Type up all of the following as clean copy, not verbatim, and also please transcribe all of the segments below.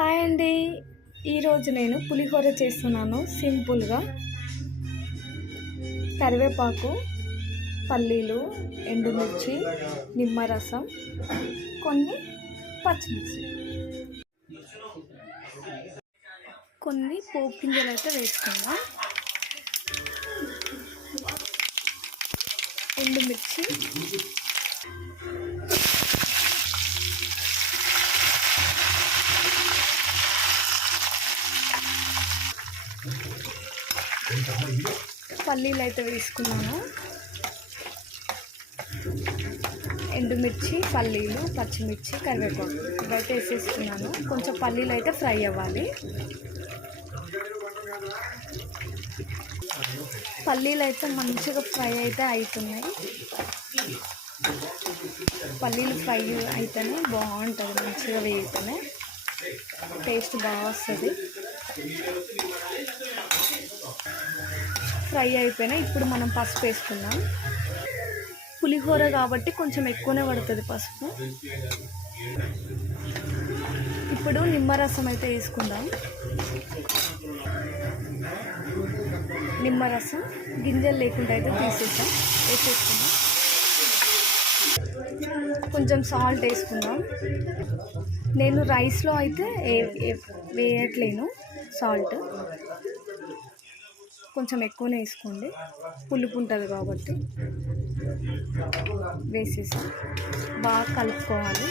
Hi అండి. ఈరోజు నేను పులిహోర చేస్తున్నాను. సింపుల్గా కరివేపాకు, పల్లీలు, ఎండుమిర్చి, నిమ్మరసం, కొన్ని పచ్చిమిర్చి, కొన్ని పోపు గింజలు అయితే వేసుకుందాం. ఎండుమిర్చి, పల్లీలు అయితే వేసుకున్నాను. ఎండుమిర్చి, పల్లీలు, పచ్చిమిర్చి, కరివేపాకు ఇవైతే వేసేసుకున్నాను. కొంచెం పల్లీలు అయితే ఫ్రై అవ్వాలి. పల్లీలు అయితే మంచిగా ఫ్రై అయితే అవుతున్నాయి. పల్లీలు ఫ్రై అయితేనే బాగుంటుంది, మంచిగా వేగితేనే టేస్ట్ బాగా వస్తుంది. ఫ్రై అయిపోయినాయి. ఇప్పుడు మనం పసుపు వేసుకుందాం. పులిహోర కాబట్టి కొంచెం ఎక్కువనే పడుతుంది పసుపు. ఇప్పుడు నిమ్మరసం అయితే వేసుకుందాం. నిమ్మరసం గింజలు లేకుండా అయితే వేసేసుకుందాం. కొంచెం సాల్ట్ వేసుకుందాం. నేను రైస్లో అయితే వేయట్లేను సాల్ట్, కొంచెం ఎక్కువనే వేసుకోండి, పులుపు ఉంటుంది కాబట్టి. వేసేసి బాగా కలుపుకోవాలి.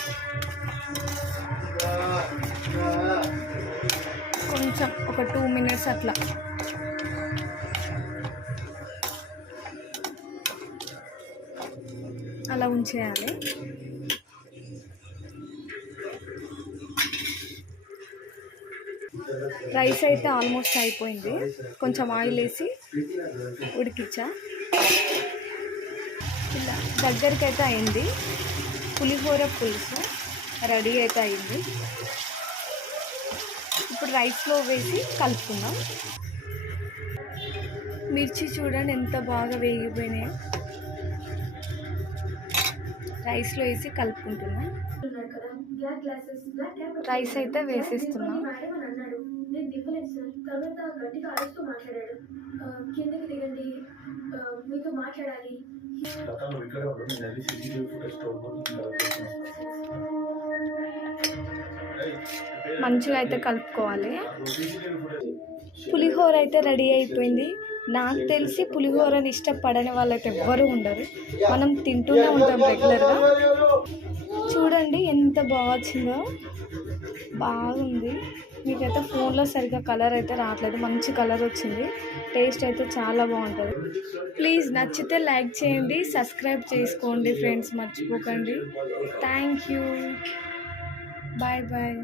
కొంచెం ఒక 2 minutes అట్లా అలా ఉంచేయాలి. రైస్ అయితే ఆల్మోస్ట్ అయిపోయింది. కొంచెం ఆయిల్ వేసి ఉడికించా. ఇలా దగ్గరికి అయితే అయింది. పులిహోర పులుసు రెడీ అయితే అయింది. ఇప్పుడు రైస్లో వేసి కలుపుకుందాం. మిర్చి చూడండి ఎంత బాగా వేగిపోయినాయో. రైస్లో వేసి కలుపుకుంటున్నాం. రైస్ అయితే వేసేస్తున్నాం. మంచిగా అయితే కలుపుకోవాలి. పులిహోర అయితే రెడీ అయిపోయింది. నాకు తెలిసి పులిహోరని ఇష్టపడని వాళ్ళైతే ఎవ్వరూ ఉండరు. మనం తింటూనే ఉంటాం రెగ్యులర్గా. చూడండి ఎంత బాగా వచ్చిందో, బాగుంది. మీకైతే ఫోన్లో సరిగ్గా కలర్ అయితే రావట్లేదు, మంచి కలర్ వచ్చింది. టేస్ట్ అయితే చాలా బాగుంటుంది. ప్లీజ్ నచ్చితే లైక్ చేయండి, సబ్స్క్రైబ్ చేసుకోండి ఫ్రెండ్స్, మర్చిపోకండి. Thank you. Bye bye.